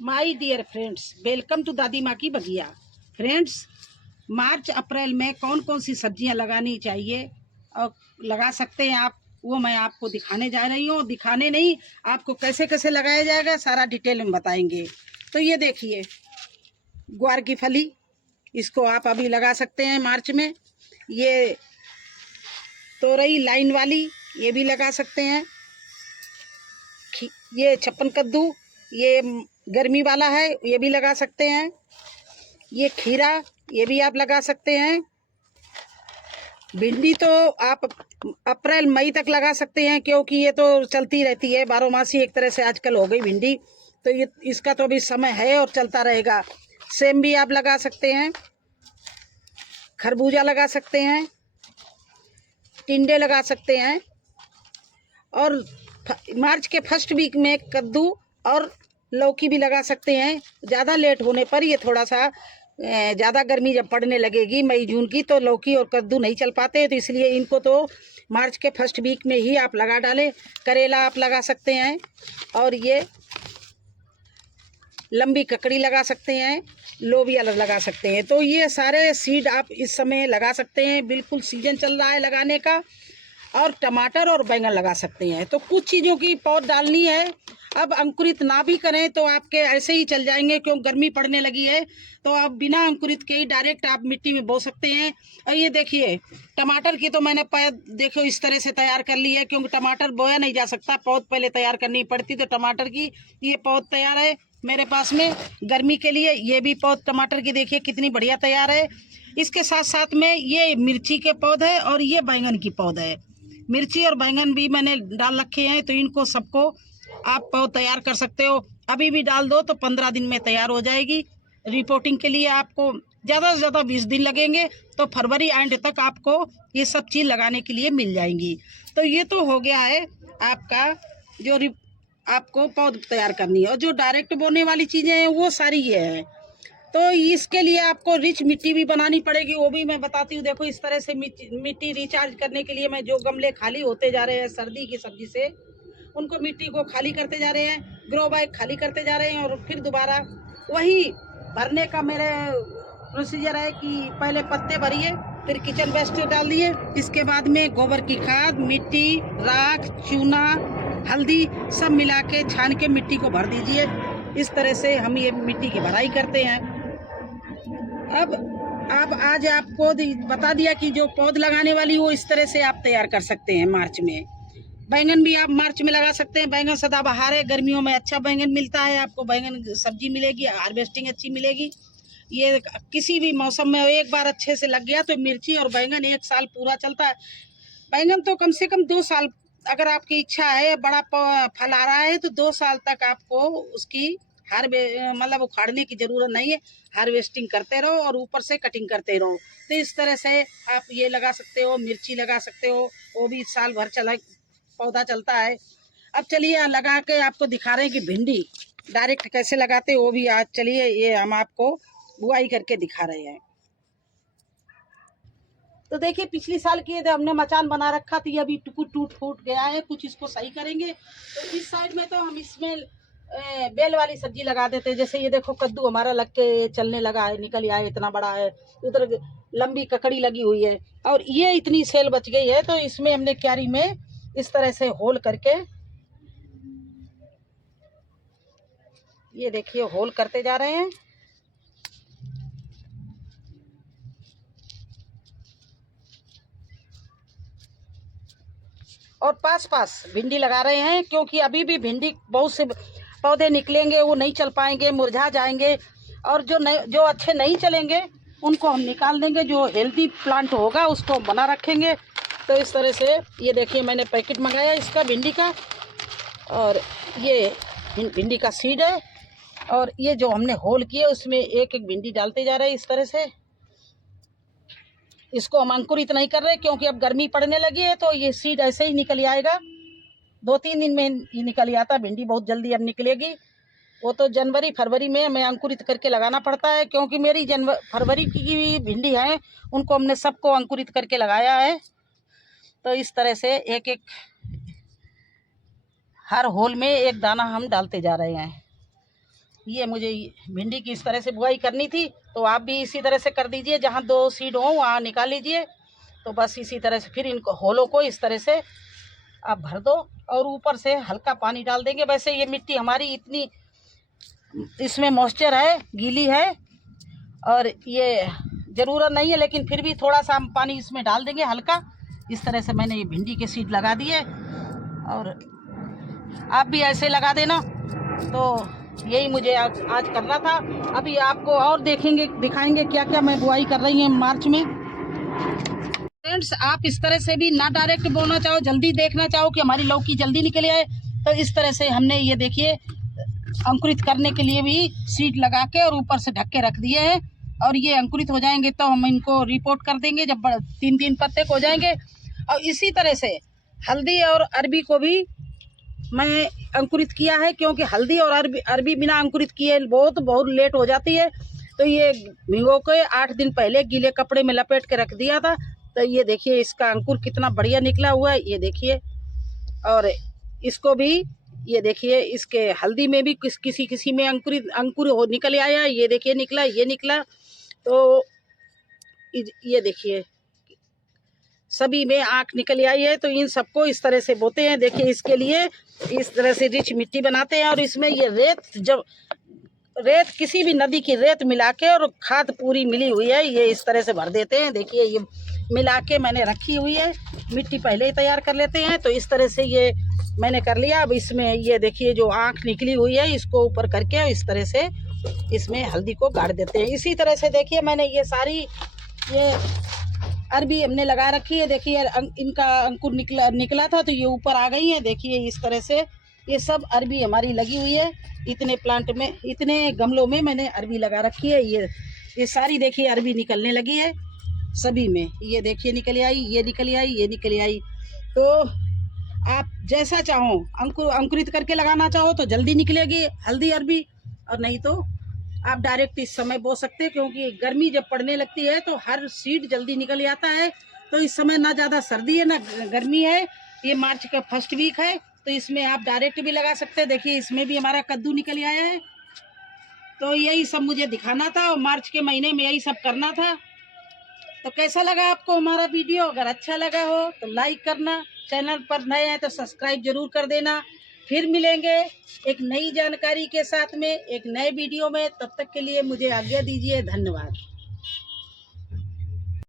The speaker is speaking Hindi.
My dear friends, welcome to दादी माँ की बगिया। फ्रेंड्स, मार्च अप्रैल में कौन कौन सी सब्जियां लगानी चाहिए और लगा सकते हैं आप, वो मैं आपको दिखाने जा रही हूँ। दिखाने नहीं, आपको कैसे कैसे लगाया जाएगा सारा डिटेल में बताएंगे। तो ये देखिए, ग्वार की फली, इसको आप अभी लगा सकते हैं मार्च में। ये तोरई लाइन वाली, ये भी लगा सकते हैं। ये छप्पन कद्दू, ये गर्मी वाला है, ये भी लगा सकते हैं। ये खीरा, ये भी आप लगा सकते हैं। भिंडी तो आप अप्रैल मई तक लगा सकते हैं, क्योंकि ये तो चलती रहती है, बारहमासी एक तरह से आजकल हो गई भिंडी। तो ये इसका तो अभी समय है और चलता रहेगा। सेम भी आप लगा सकते हैं, खरबूजा लगा सकते हैं, टिंडे लगा सकते हैं। और मार्च के फर्स्ट वीक में कद्दू और लौकी भी लगा सकते हैं। ज़्यादा लेट होने पर ये थोड़ा सा ज़्यादा गर्मी जब पड़ने लगेगी मई जून की, तो लौकी और कद्दू नहीं चल पाते, तो इसलिए इनको तो मार्च के फर्स्ट वीक में ही आप लगा डालें। करेला आप लगा सकते हैं, और ये लंबी ककड़ी लगा सकते हैं, लोबिया लगा सकते हैं। तो ये सारे सीड आप इस समय लगा सकते हैं, बिल्कुल सीजन चल रहा है लगाने का। और टमाटर और बैंगन लगा सकते हैं। तो कुछ चीज़ों की पौध डालनी है। अब अंकुरित ना भी करें तो आपके ऐसे ही चल जाएंगे, क्योंकि गर्मी पड़ने लगी है। तो आप बिना अंकुरित के ही डायरेक्ट आप मिट्टी में बो सकते हैं। और ये देखिए, टमाटर की तो मैंने पौध देखो इस तरह से तैयार कर ली है, क्योंकि टमाटर बोया नहीं जा सकता, पौध पहले तैयार करनी पड़ती। तो टमाटर की ये पौध तैयार है मेरे पास में गर्मी के लिए। ये भी पौध टमाटर की देखिए कितनी बढ़िया तैयार है। इसके साथ साथ में ये मिर्ची के पौध है और ये बैंगन की पौध है। मिर्ची और बैंगन भी मैंने डाल रखे हैं, तो इनको सबको आप पौध तैयार कर सकते हो। अभी भी डाल दो तो 15 दिन में तैयार हो जाएगी। रिपोर्टिंग के लिए आपको ज़्यादा से ज़्यादा 20 दिन लगेंगे, तो फरवरी एंड तक आपको ये सब चीज़ लगाने के लिए मिल जाएंगी। तो ये तो हो गया है आपका, जो आपको पौध तैयार करनी है। और जो डायरेक्ट बोने वाली चीज़ें हैं वो सारी ये है। तो इसके लिए आपको रिच मिट्टी भी बनानी पड़ेगी, वो भी मैं बताती हूँ। देखो इस तरह से मिट्टी रिचार्ज करने के लिए मैं जो गमले खाली होते जा रहे हैं सर्दी की सब्जी से, उनको मिट्टी को खाली करते जा रहे हैं, ग्रो बैग खाली करते जा रहे हैं, और फिर दोबारा वही भरने का मेरे प्रोसीजर है कि पहले पत्ते भरिए, फिर किचन वेस्ट डाल दिए, इसके बाद में गोबर की खाद, मिट्टी, राख, चूना, हल्दी सब मिला के छान के मिट्टी को भर दीजिए। इस तरह से हम ये मिट्टी की भराई करते हैं। अब आज आपको बता दिया कि जो पौध लगाने वाली वो इस तरह से आप तैयार कर सकते हैं मार्च में। बैंगन भी आप मार्च में लगा सकते हैं। बैंगन सदाबहार है, गर्मियों में अच्छा बैंगन मिलता है आपको, बैंगन सब्जी मिलेगी, हार्वेस्टिंग अच्छी मिलेगी। ये किसी भी मौसम में एक बार अच्छे से लग गया तो मिर्ची और बैंगन 1 साल पूरा चलता है। बैंगन तो कम से कम 2 साल, अगर आपकी इच्छा है, बड़ा फल आ रहा है तो 2 साल तक आपको उसकी मतलब उखाड़ने की जरूरत नहीं है। हार्वेस्टिंग करते रहो और ऊपर से कटिंग करते रहो। तो इस तरह से आप ये लगा सकते हो, मिर्ची लगा सकते हो, वो भी साल भर चला पौधा चलता है। अब चलिए लगा के आपको दिखा रहे हैं कि भिंडी डायरेक्ट कैसे लगाते हो, वो भी आज चलिए ये हम आपको बुआई करके दिखा रहे हैं। तो देखिए, पिछली साल किए थे हमने, मचान बना रखा था, ये अभी टूट फूट गया है, कुछ इसको सही करेंगे। तो इस साइड में तो हम इसमें बेल वाली सब्जी लगा देते हैं। जैसे ये देखो, कद्दू हमारा लग के चलने लगा है, निकल आया, इतना बड़ा है। उधर लंबी ककड़ी लगी हुई है, और ये इतनी सेल बच गई है। तो इसमें हमने क्यारी में इस तरह से होल करके, ये देखिए होल करते जा रहे हैं। और पास पास भिंडी लगा रहे हैं, क्योंकि अभी भी भिंडी बहुत से पौधे निकलेंगे, वो नहीं चल पाएंगे, मुरझा जाएंगे। और जो अच्छे नहीं चलेंगे उनको हम निकाल देंगे, जो हेल्दी प्लांट होगा उसको हम बना रखेंगे। तो इस तरह से ये देखिए, मैंने पैकेट मंगाया इसका भिंडी का, और ये भिंडी का सीड है। और ये जो हमने होल किए उसमें एक एक भिंडी डालते जा रहे हैं इस तरह से। इसको हम अंकुरित नहीं कर रहे, क्योंकि अब गर्मी पड़ने लगी है, तो ये सीड ऐसे ही निकल आएगा। 2-3 दिन में ही निकल आता, भिंडी बहुत जल्दी अब निकलेगी। वो तो जनवरी फरवरी में हमें अंकुरित करके लगाना पड़ता है, क्योंकि मेरी फरवरी की भिंडी है, उनको हमने सबको अंकुरित करके लगाया है। तो इस तरह से एक एक हर होल में एक दाना हम डालते जा रहे हैं। ये मुझे भिंडी की इस तरह से बुआई करनी थी, तो आप भी इसी तरह से कर दीजिए। जहाँ 2 सीड हो वहाँ निकाल लीजिए। तो बस इसी तरह से फिर इनको होलों को इस तरह से आप भर दो और ऊपर से हल्का पानी डाल देंगे। वैसे ये मिट्टी हमारी इतनी, इसमें मॉइस्चर है, गीली है और ये ज़रूरत नहीं है, लेकिन फिर भी थोड़ा सा हम पानी इसमें डाल देंगे हल्का। इस तरह से मैंने ये भिंडी के सीड लगा दिए और आप भी ऐसे लगा देना। तो यही मुझे आज करना था। अभी आपको और दिखाएंगे क्या क्या मैं बुआई कर रही हूँ मार्च में। फ्रेंड्स, आप इस तरह से भी ना डायरेक्ट बोना चाहो, जल्दी देखना चाहो कि हमारी लौकी जल्दी निकल आए, तो इस तरह से हमने ये देखिए अंकुरित करने के लिए भी सीड लगा के और ऊपर से ढक के रख दिए हैं। और ये अंकुरित हो जाएंगे तो हम इनको रिपोर्ट कर देंगे जब 3-3 पत्ते हो जाएंगे। और इसी तरह से हल्दी और अरबी को भी मैं अंकुरित किया है, क्योंकि हल्दी और अरबी बिना अंकुरित किए बहुत लेट हो जाती है। तो ये भिगो के 8 दिन पहले गीले कपड़े में लपेट के रख दिया था। तो ये देखिए इसका अंकुर कितना बढ़िया निकला हुआ है, ये देखिए। और इसको भी ये देखिए, इसके हल्दी में भी किसी में अंकुर हो निकल आया, ये देखिए निकला, ये निकला। तो ये देखिए सभी में आँख निकल आई है। तो इन सबको इस तरह से बोते हैं। देखिए इसके लिए इस तरह से रिच मिट्टी बनाते हैं और इसमें ये रेत किसी भी नदी की रेत मिला के और खाद पूरी मिली हुई है, ये इस तरह से भर देते हैं। देखिए ये मिला के मैंने रखी हुई है, मिट्टी पहले ही तैयार कर लेते हैं। तो इस तरह से ये मैंने कर लिया। अब इसमें ये देखिए जो आँख निकली हुई है इसको ऊपर करके इस तरह से इसमें हल्दी को गाड़ देते हैं। इसी तरह से देखिए मैंने ये सारी ये अरबी हमने लगा रखी है। देखिए इनका अंकुर निकला था तो ये ऊपर आ गई है। देखिए इस तरह से ये सब अरबी हमारी लगी हुई है। इतने प्लांट में, इतने गमलों में मैंने अरबी लगा रखी है। ये सारी देखिए अरबी निकलने लगी है सभी में। ये देखिए निकल आई, ये निकल आई, ये निकल आई। तो आप जैसा चाहो अंकुरित करके लगाना चाहो तो जल्दी निकलेगी हल्दी अरबी, और नहीं तो आप डायरेक्ट इस समय बो सकते हैं, क्योंकि गर्मी जब पड़ने लगती है तो हर सीड जल्दी निकल आता है। तो इस समय ना ज़्यादा सर्दी है ना गर्मी है, ये मार्च का फर्स्ट वीक है। तो इसमें आप डायरेक्ट भी लगा सकते हैं। देखिए इसमें भी हमारा कद्दू निकल आया है। तो यही सब मुझे दिखाना था और मार्च के महीने में यही सब करना था। तो कैसा लगा आपको हमारा वीडियो? अगर अच्छा लगा हो तो लाइक करना, चैनल पर नए हैं तो सब्सक्राइब जरूर कर देना। फिर मिलेंगे एक नई जानकारी के साथ में एक नए वीडियो में। तब तक के लिए मुझे आज्ञा दीजिए। धन्यवाद।